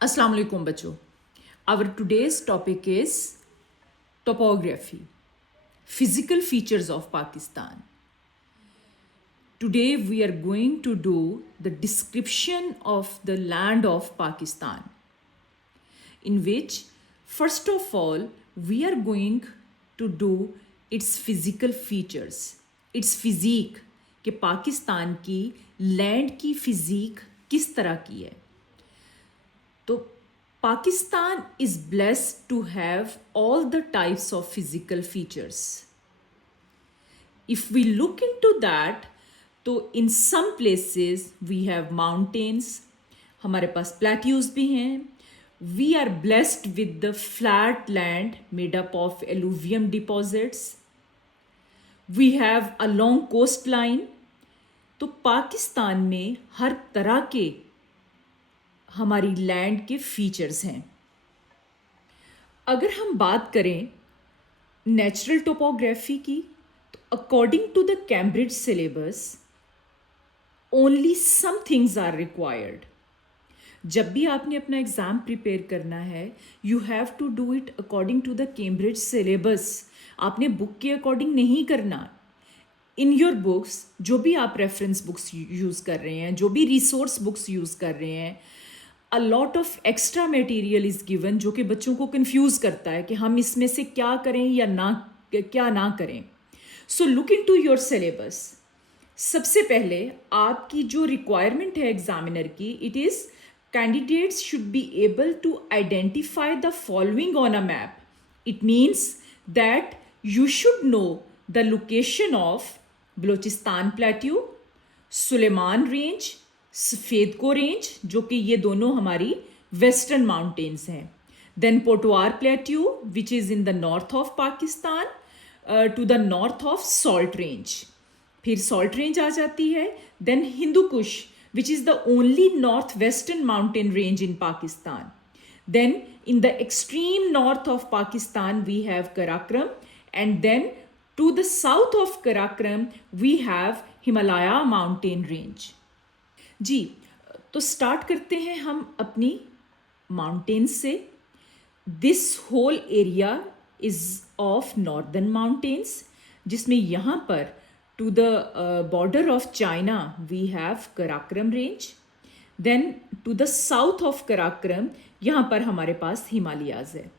Assalamu alaikum बच्चों. Our today's topic is topography, physical features of Pakistan. Today we are going to do the description of the land of Pakistan, in which first of all we are going to do its physical features, its physique, कि पाकिस्तान की land की physique किस तरह की है. तो Pakistan is blessed to have all the types of physical features. If we look into that, तो in some places we have mountains, हमारे पास plateaus भी हैं. We are blessed with the flat land made up of alluvium deposits. We have a long coastline. तो पाकिस्तान में हर तरह के हमारी land के फीचर्स हैं. अगर हम बात करें नेचुरल टोपोग्राफी की, तो according to the Cambridge syllabus only some things are required. जब भी आपने अपना एग्ज़ाम प्रिपेयर करना है, you have to do it according to the Cambridge syllabus. आपने बुक के अकॉर्डिंग नहीं करना. इन योर बुक्स, जो भी आप रेफरेंस बुक्स यूज़ कर रहे हैं, जो भी रिसोर्स बुक्स यूज़ कर रहे हैं, a lot of extra material is given जो कि बच्चों को कंफ्यूज करता है कि हम इसमें से क्या करें या क्या ना करें. So look into your syllabus. सबसे पहले आपकी जो रिक्वायरमेंट है एग्जामिनर की, it is candidates should be able to identify the following on a map. It means that you should know the location of Balochistan plateau, Sulaiman range, Safed Koh range, जो कि ये दोनों हमारी वेस्टर्न माउंटेन्स हैं. Then Potwar plateau which is in the north of Pakistan to the north of salt range. फिर salt range आ जाती है. Then Hindu Kush which is the only north western mountain range in Pakistan. Then in the extreme north of Pakistan we have Karakoram, and then to the south of Karakoram we have Himalaya mountain range. जी, तो start करते हैं हम अपनी mountains से. This whole area is of northern mountains, जिसमें यहाँ पर to the border of China we have Karakoram range. Then to the south of Karakoram यहाँ पर हमारे पास हिमालयाज है.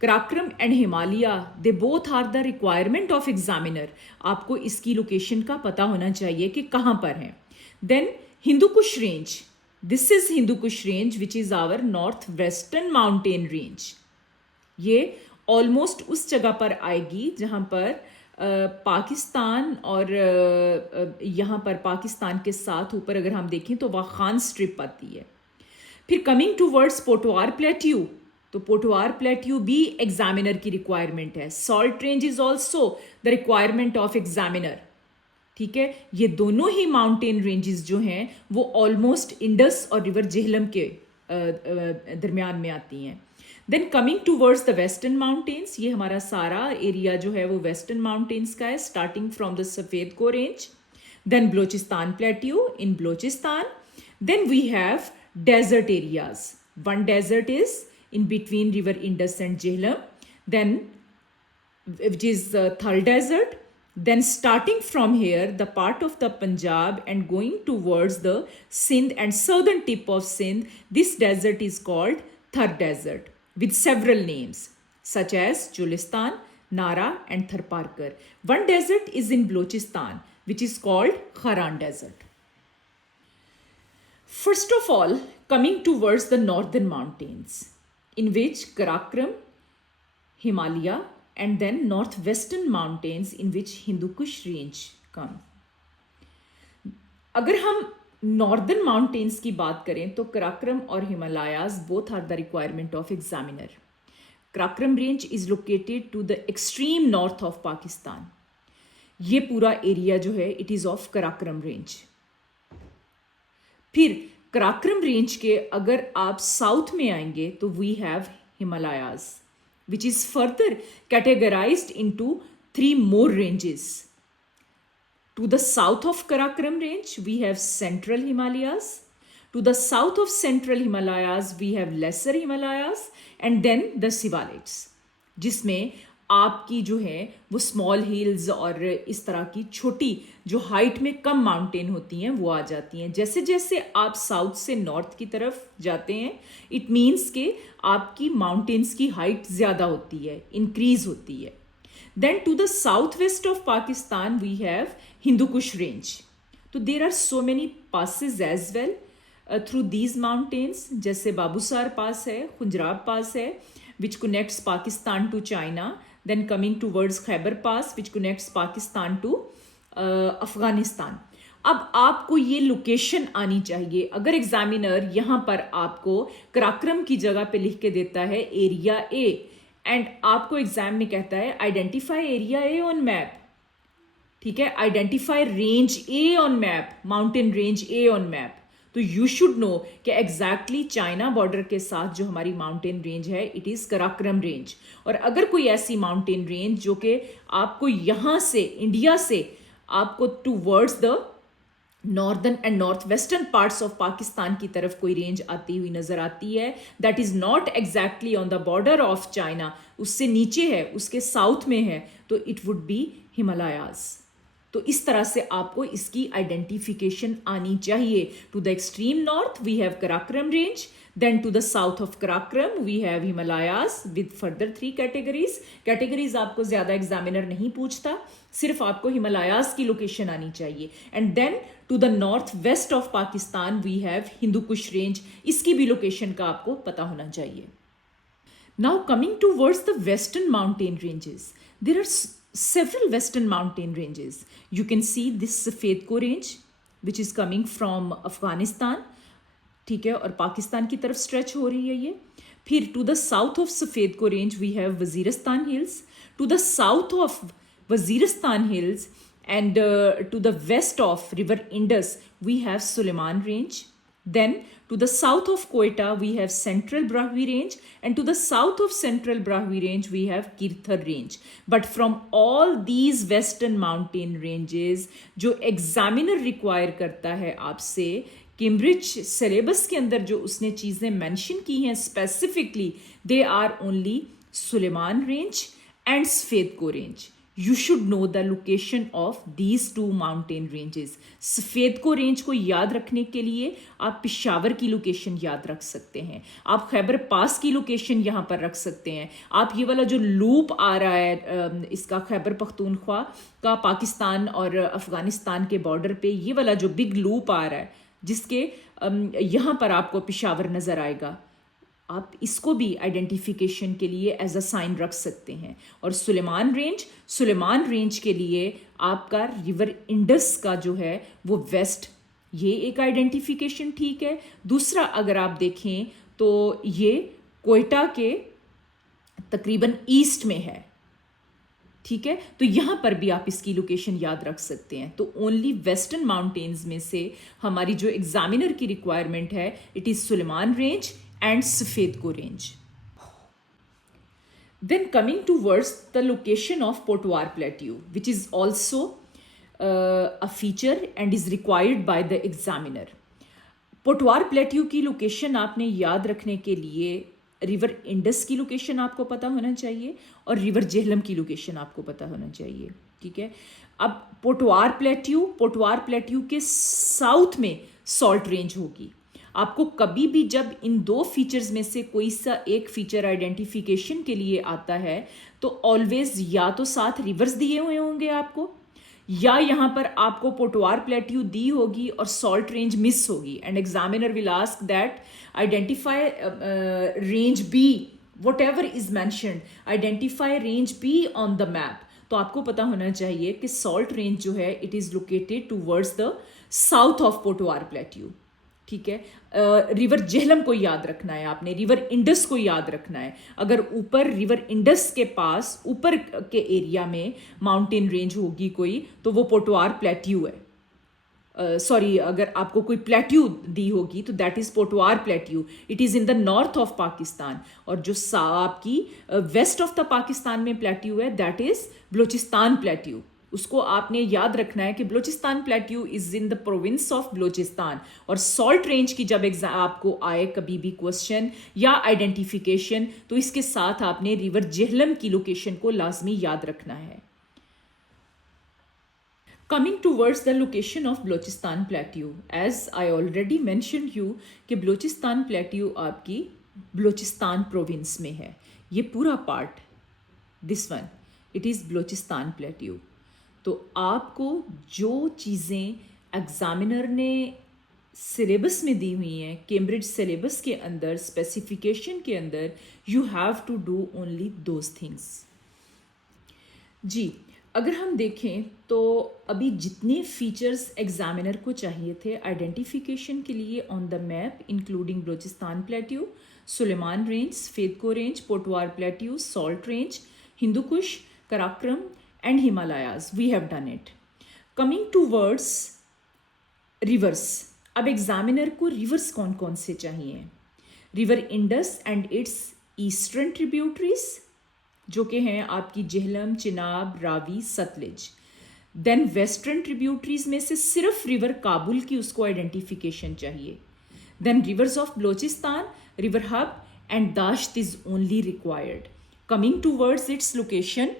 Karakoram and Himalaya, they both are the requirement of examiner. आपको इसकी लोकेशन का पता होना चाहिए कि कहाँ पर हैं. Then Hindu Kush range. This is Hindu Kush range which is our northwestern mountain range. ये ऑलमोस्ट उस जगह पर आएगी जहाँ पर पाकिस्तान और यहाँ पर पाकिस्तान के साथ ऊपर अगर हम देखें तो वाखान स्ट्रिप आती है. फिर कमिंग टूवर्ड्स पोटवार प्लेट्यू, तो पोटवार प्लेट्यू भी एग्जामिनर की रिक्वायरमेंट है. Salt range is also the requirement of examiner. ठीक है, ये दोनों ही माउंटेन रेंजेस जो हैं वो ऑलमोस्ट इंडस और रिवर जेहलम के दरमियान में आती हैं. Then coming towards the western mountains, ये हमारा सारा एरिया जो है वो वेस्टर्न माउंटेन्स का है, starting from the Safed Koh range. Then Balochistan plateau in Balochistan. Then we have desert areas. One desert is in between river Indus and Jhelum, then which is Thal desert. Then starting from here, the part of the Punjab and going towards the Sindh and southern tip of Sindh, this desert is called Thar Desert with several names such as Chulistan, Nara and Tharparkar. One desert is in Balochistan which is called Kharan Desert. First of all, coming towards the northern mountains, in which Karakoram, Himalaya and then northwestern mountains in which Hindu Kush range come. अगर हम northern mountains की बात करें तो कराक्रम और Himalayas both are the requirement of examiner. Karakoram range is located to the extreme north of Pakistan. ये पूरा area जो है it is of Karakoram range. फिर कराक्रम रेंज के अगर आप साउथ में आएंगे तो we have Himalayas, which is further categorized into 3 more ranges. To the south of Karakoram range, we have central Himalayas. To the south of central Himalayas, we have lesser Himalayas and then the Sivaliks, जिसमें आपकी जो है वो small hills और इस तरह की छोटी जो हाइट में कम माउंटेन होती हैं वो आ जाती हैं. जैसे जैसे आप साउथ से नॉर्थ की तरफ जाते हैं, इट मीन्स कि आपकी माउंटेन्स की हाइट ज़्यादा होती है, इंक्रीज होती है. Then to the south west of Pakistan we have Hindu Kush range. तो there are so many passes as well through these mountains, जैसे बाबूसार पास है, खुंजराब पास है, which connects Pakistan to China, then coming towards Khyber Pass, which connects Pakistan to Afghanistan. अब आपको ये location आनी चाहिए. अगर एग्जामिनर यहाँ पर आपको कराक्रम की जगह पे लिख के देता है एरिया ए, एंड आपको एग्जाम में कहता है identify area A on map, ठीक है, identify range A on map, mountain range A on map, तो यू शुड नो कि एग्जैक्टली चाइना बॉर्डर के साथ जो हमारी माउंटेन रेंज है इट इज़ कराक्रम रेंज. और अगर कोई ऐसी माउंटेन रेंज जो कि आपको यहाँ से इंडिया से आपको towards the northern and north western parts of Pakistan की तरफ कोई रेंज आती हुई नजर आती है, that is not exactly on the border of China, उससे नीचे है, उसके साउथ में है, तो इट वुड बी हिमालयाज. तो इस तरह से आपको इसकी आइडेंटिफिकेशन आनी चाहिए. To the extreme north we have Karakoram range, then to the south of Karakoram we have Himalayas with further 3 categories. Categories आपको ज्यादा एग्जामिनर नहीं पूछता, सिर्फ आपको हिमालयाज की लोकेशन आनी चाहिए. And then to the north west of Pakistan we have Hindu Kush range, इसकी भी लोकेशन का आपको पता होना चाहिए. Now coming towards the western mountain ranges, there are several western mountain ranges. You can see this Safed Ko range which is coming from Afghanistan, ठीक है, और पाकिस्तान की तरफ स्ट्रेच हो रही है ये. फिर to the south of Safed Koh range we have Waziristan hills. To the south of Waziristan hills and to the west of river Indus we have Sulaiman range. Then to the south of Quetta we have Central Brahvi range, and to the south of Central Brahvi range we have Kirthar range. But from all these western mountain ranges जो examiner require करता है आपसे, Cambridge syllabus के अंदर जो उसने चीज़ें mention की हैं specifically, they are only Sulaiman range and Safed Koh range. You should know the location of these 2 mountain ranges. सफ़ेद को रेंज को याद रखने के लिए आप पिशावर की लोकेशन याद रख सकते हैं, आप खैबर पास की लोकेशन यहाँ पर रख सकते हैं, आप ये वाला जो लूप आ रहा है इसका खैबर पख्तूनख्वा का पाकिस्तान और अफ़गानिस्तान के बॉर्डर पे, ये वाला जो बिग लूप आ रहा है जिसके यहाँ पर आपको पिशावर नज़र आएगा, आप इसको भी आइडेंटिफिकेशन के लिए एज अ साइन रख सकते हैं. और सुलेमान रेंज के लिए आपका रिवर इंडस का जो है वो वेस्ट, ये एक आइडेंटिफिकेशन ठीक है. दूसरा अगर आप देखें तो ये कोयटा के तकरीबन ईस्ट में है, ठीक है, तो यहाँ पर भी आप इसकी लोकेशन याद रख सकते हैं. तो ओनली वेस्टर्न माउंटेन्स में से हमारी जो एग्जामिनर की रिक्वायरमेंट है it is Sulaiman range and Safed Ko range. Then coming towards the location of Potwar Plateau, which is also a feature and is required by the examiner. Potwar Plateau की location आपने याद रखने के लिए river Indus की location आपको पता होना चाहिए और रिवर जेहलम की लोकेशन आपको पता होना चाहिए, ठीक है. अब पोटवार प्लेट्यू के साउथ में सॉल्ट रेंज होगी. आपको कभी भी जब इन 2 फीचर्स में से कोई सा एक फीचर आइडेंटिफिकेशन के लिए आता है तो ऑलवेज या तो साथ रिवर्स दिए हुए होंगे आपको, या यहाँ पर आपको पोटवार प्लेट्यू दी होगी और सॉल्ट रेंज मिस होगी. And examiner will ask that identify range B, whatever is mentioned, identify range B on the map. तो आपको पता होना चाहिए कि सॉल्ट रेंज जो है it is located towards the south of Potwar plateau, ठीक है. रिवर जेहलम को याद रखना है आपने, रिवर इंडस को याद रखना है. अगर ऊपर रिवर इंडस के पास ऊपर के एरिया में माउंटेन रेंज होगी कोई तो वो पोटवार प्लेट्यू है. सॉरी, अगर आपको कोई प्लेट्यू दी होगी तो that is Potwar plateau. It is in the north of Pakistan. और जो आपकी वेस्ट ऑफ द पाकिस्तान में प्लेट्यू है दैट इज़ बलूचिस्तान प्लेट्यू. उसको आपने याद रखना है कि Balochistan plateau is in the province of Balochistan. और सॉल्ट रेंज की जब एग्जाम आपको आए कभी भी क्वेश्चन या आइडेंटिफिकेशन, तो इसके साथ आपने रिवर जेहलम की लोकेशन को लाजमी याद रखना है। Coming towards the location of Balochistan Plateau, as I already mentioned you कि बलूचिस्तान प्लेट्यू आपकी बलूचिस्तान प्रोविंस में है। ये पूरा part, this one, it is Balochistan plateau. तो आपको जो चीज़ें एग्जामिनर ने सिलेबस में दी हुई हैं, कैम्ब्रिज सिलेबस के अंदर, स्पेसिफिकेशन के अंदर, you have to do only those things. जी, अगर हम देखें तो अभी जितने फीचर्स एग्जामिनर को चाहिए थे आइडेंटिफिकेशन के लिए on the map, including Balochistan plateau, Sulaiman range, Safed Koh range, Potwar plateau, salt range, Hindu Kush, Karakoram and Himalayas, we have done it. Coming two words rivers, अब एग्जामिनर को रिवर्स कौन कौन से चाहिए? River Indus and its eastern tributaries, जो कि हैं आपकी Jhelum, Chenab, Ravi, Sutlej. Then western tributaries में से सिर्फ रिवर काबुल की उसको आइडेंटिफिकेशन चाहिए। Then rivers of Balochistan, river hub and Dasht is only required. Coming towards its location,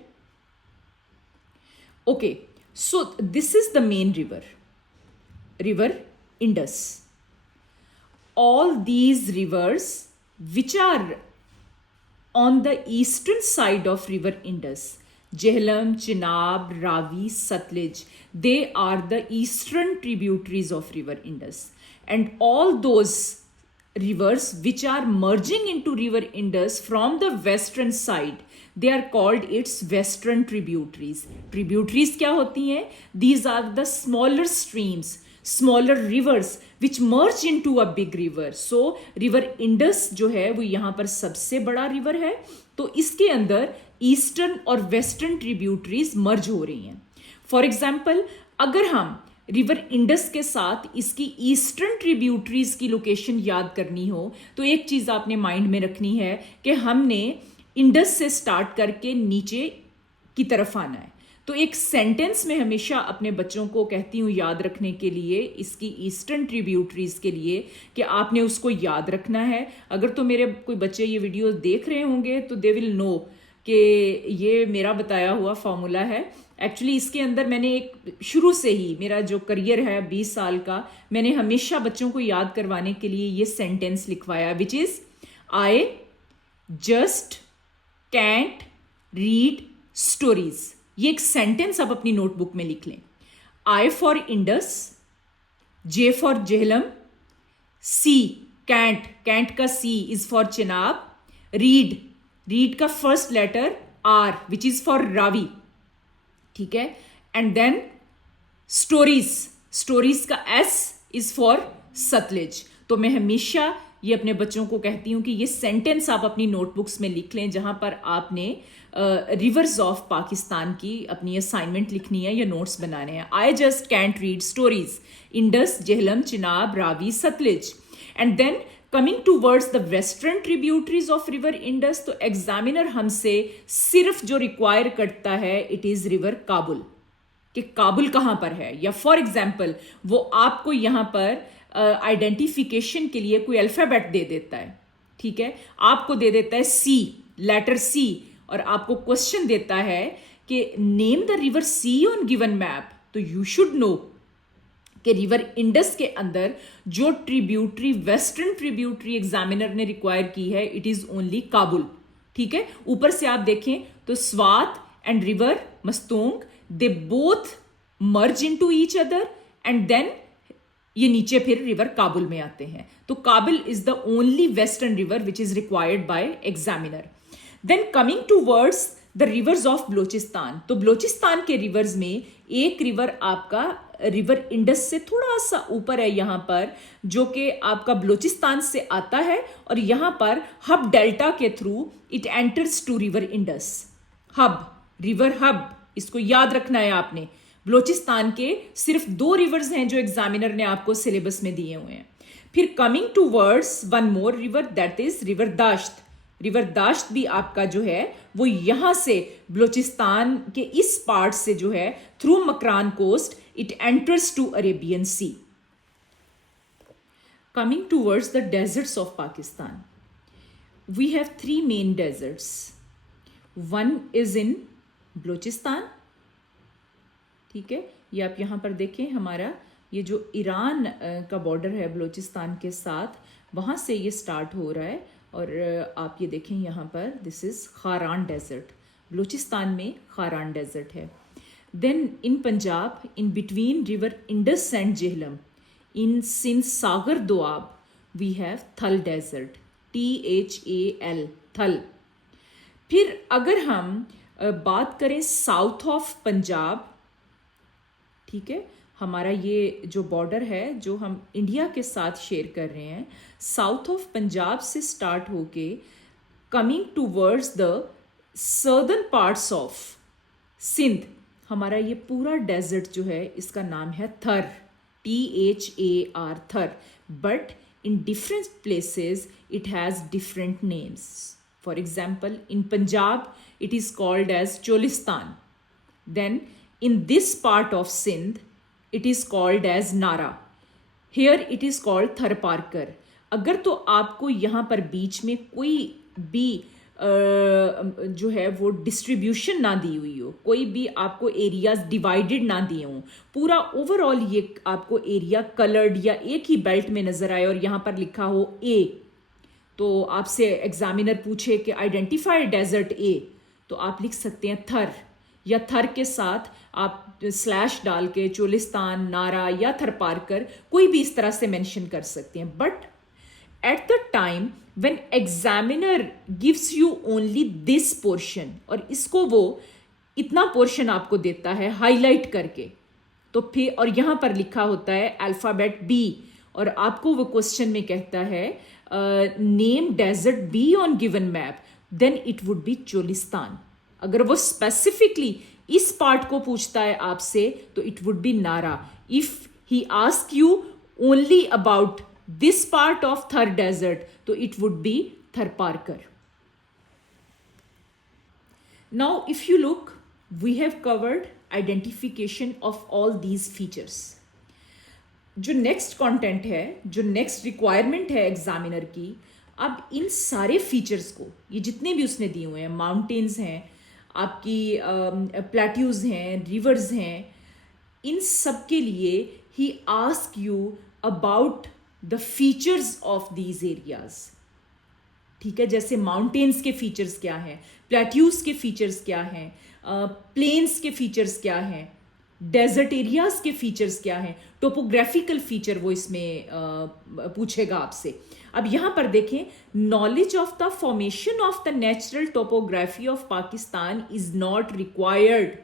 okay, so this is the main river, river Indus. All these rivers which are on the eastern side of river Indus, Jhelum, Chenab, Ravi, Satluj, they are the eastern tributaries of river Indus. And all those rivers which are merging into river Indus from the western side, they are called its western tributaries. Tributaries क्या होती हैं? These are the smaller streams, smaller rivers which merge into a big river. So river Indus जो है वो यहाँ पर सबसे बड़ा रिवर है, तो इसके अंदर ईस्टर्न और वेस्टर्न ट्रिब्यूटरीज मर्ज हो रही हैं। फॉर एग्जाम्पल, अगर हम रिवर इंडस के साथ इसकी ईस्टर्न ट्रिब्यूटरीज की लोकेशन याद करनी हो, तो एक चीज़ आपने माइंड में रखनी है कि हमने इंडस से स्टार्ट करके नीचे की तरफ आना है। तो एक सेंटेंस में हमेशा अपने बच्चों को कहती हूँ याद रखने के लिए, इसकी ईस्टर्न ट्रिब्यूटरीज के लिए, कि आपने उसको याद रखना है। अगर तो मेरे कोई बच्चे ये वीडियो देख रहे होंगे तो दे विल नो कि ये मेरा बताया हुआ फॉर्मूला है। एक्चुअली इसके अंदर मैंने एक शुरू से ही, मेरा जो करियर है 20 साल का, मैंने हमेशा बच्चों को याद करवाने के लिए ये सेंटेंस लिखवाया, which is I just can't read stories. ये एक सेंटेंस आप अपनी नोटबुक में लिख लें। I for Indus, J for Jhelum, C can't, can't का C is for Chenab, read, read का first letter R which is for Ravi, ठीक है, एंड देन स्टोरीज, स्टोरीज का एस इज फॉर सतलज। तो मैं हमेशा ये अपने बच्चों को कहती हूँ कि ये सेंटेंस आप अपनी नोटबुक्स में लिख लें, जहाँ पर आपने रिवर्स ऑफ पाकिस्तान की अपनी असाइनमेंट लिखनी है या नोट्स बनाने हैं। I just can't read stories, Indus, Jhelum, Chenab, Ravi, Sutlej. And then coming towards the western tributaries of river Indus, तो एग्जामिनर हमसे सिर्फ जो रिक्वायर करता है इट इज रिवर काबुल, कि काबुल कहाँ पर है। या फॉर एग्जाम्पल वो आपको यहाँ पर आइडेंटिफिकेशन के लिए कोई अल्फाबेट दे देता है, ठीक है, आपको दे देता है सी, लेटर सी, और आपको क्वेश्चन देता है कि name the river C on given map, तो यू शुड नो कि रिवर इंडस के अंदर जो ट्रिब्यूटरी, वेस्टर्न ट्रिब्यूटरी एग्जामिनर ने रिक्वायर की है, इट इज ओनली काबुल, ठीक है। ऊपर से आप देखें तो Swat and river Mastung, they both merge into each other, and then ये नीचे फिर रिवर काबुल में आते हैं। तो Kabul is the only western river which is required by examiner. Then coming towards the rivers of Balochistan, तो बलूचिस्तान के रिवर्स में एक रिवर आपका रिवर इंडस से थोड़ा सा ऊपर है यहाँ पर, जो कि आपका बलूचिस्तान से आता है, और यहाँ पर हब डेल्टा के through it enters to river Indus. Hub, river Hub, इसको याद रखना है आपने। बलूचिस्तान के सिर्फ 2 रिवर्स हैं जो एग्जामिनर ने आपको सिलेबस में दिए हुए हैं। फिर coming to words one more river, that is river Dasht. River Dasht भी आपका जो है वो यहां से बलोचिस्तान के इस पार्ट से जो है through Makran coast it enters to Arabian sea. Coming towards the deserts of Pakistan, we have three main deserts. One is in Balochistan. ठीक है, ये आप यहाँ पर देखें, हमारा ये जो ईरान का बॉर्डर है बलूचिस्तान के साथ, वहाँ से ये स्टार्ट हो रहा है. और आप ये देखें यहाँ पर, this is Kharan desert. Balochistan में खारान डेजर्ट है. Then in Punjab, in between river Indus and Jhelum, in since Sagar Doab, we have Thal Desert, THAL, थल. फिर अगर हम बात करें साउथ ऑफ पंजाब, ठीक है, हमारा ये जो बॉर्डर है जो हम इंडिया के साथ शेयर कर रहे हैं, साउथ ऑफ पंजाब से स्टार्ट होके coming towards the southern parts of Sindh, हमारा ये पूरा डेजर्ट जो है इसका नाम है थर, THAR, Thar. But in different places it has different names. For example, in Punjab it is called as Cholistan. Then in this part of Sindh it is called as Nara. Here it is called Tharparkar. अगर तो आपको यहाँ पर बीच में कोई भी जो है वो डिस्ट्रीब्यूशन ना दी हुई हो, कोई भी आपको एरियाज डिवाइडेड ना दिए हों, पूरा ओवरऑल ये आपको एरिया कलर्ड या एक ही बेल्ट में नज़र आए और यहाँ पर लिखा हो ए, तो आपसे एग्जामिनर पूछे कि आइडेंटिफाई डेजर्ट ए, तो आप लिख सकते हैं थर, या थर के साथ आप स्लैश डाल के चोलिस्तान, नारा या थरपारकर कोई भी इस तरह से मेंशन कर सकते हैं. But at the time when examiner gives you only this portion, और इसको वो इतना पोर्शन आपको देता है हाईलाइट करके, तो फिर और यहाँ पर लिखा होता है अल्फ़ाबेट बी, और आपको वो क्वेश्चन में कहता है name desert B on given map, then it would be Cholistan. अगर वो स्पेसिफिकली इस पार्ट को पूछता है आपसे तो इट वुड बी नारा. If he ask you only about this part of Thar desert, so it would be Tharparkar. Now if you look, we have covered identification of all these features. जो next content है, जो next requirement है examiner की, अब इन सारे features को, ये जितने भी उसने दिए हुए हैं, mountains हैं, आपकी plateaus हैं, rivers हैं, इन सब के लिए he ask you about the features of these areas. ठीक है, जैसे माउंटेन्स के फीचर्स क्या हैं, प्लेट्यूज के फीचर्स क्या हैं, प्लेन्स के फीचर्स क्या हैं, डेजर्ट एरियाज के फीचर्स क्या हैं, टोपोग्राफिकल फीचर वो इसमें पूछेगा आपसे. अब यहाँ पर देखें, knowledge of the formation of the natural topography of Pakistan is not required.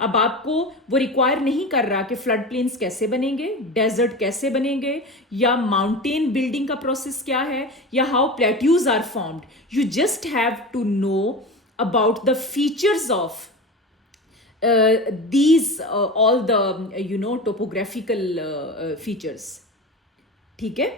अब आपको वो रिक्वायर नहीं कर रहा कि फ्लड प्लेन्स कैसे बनेंगे, डेजर्ट कैसे बनेंगे, या माउंटेन बिल्डिंग का प्रोसेस क्या है, या how plateaus are formed. You just have to know about the features of these all the topographical features. ठीक है.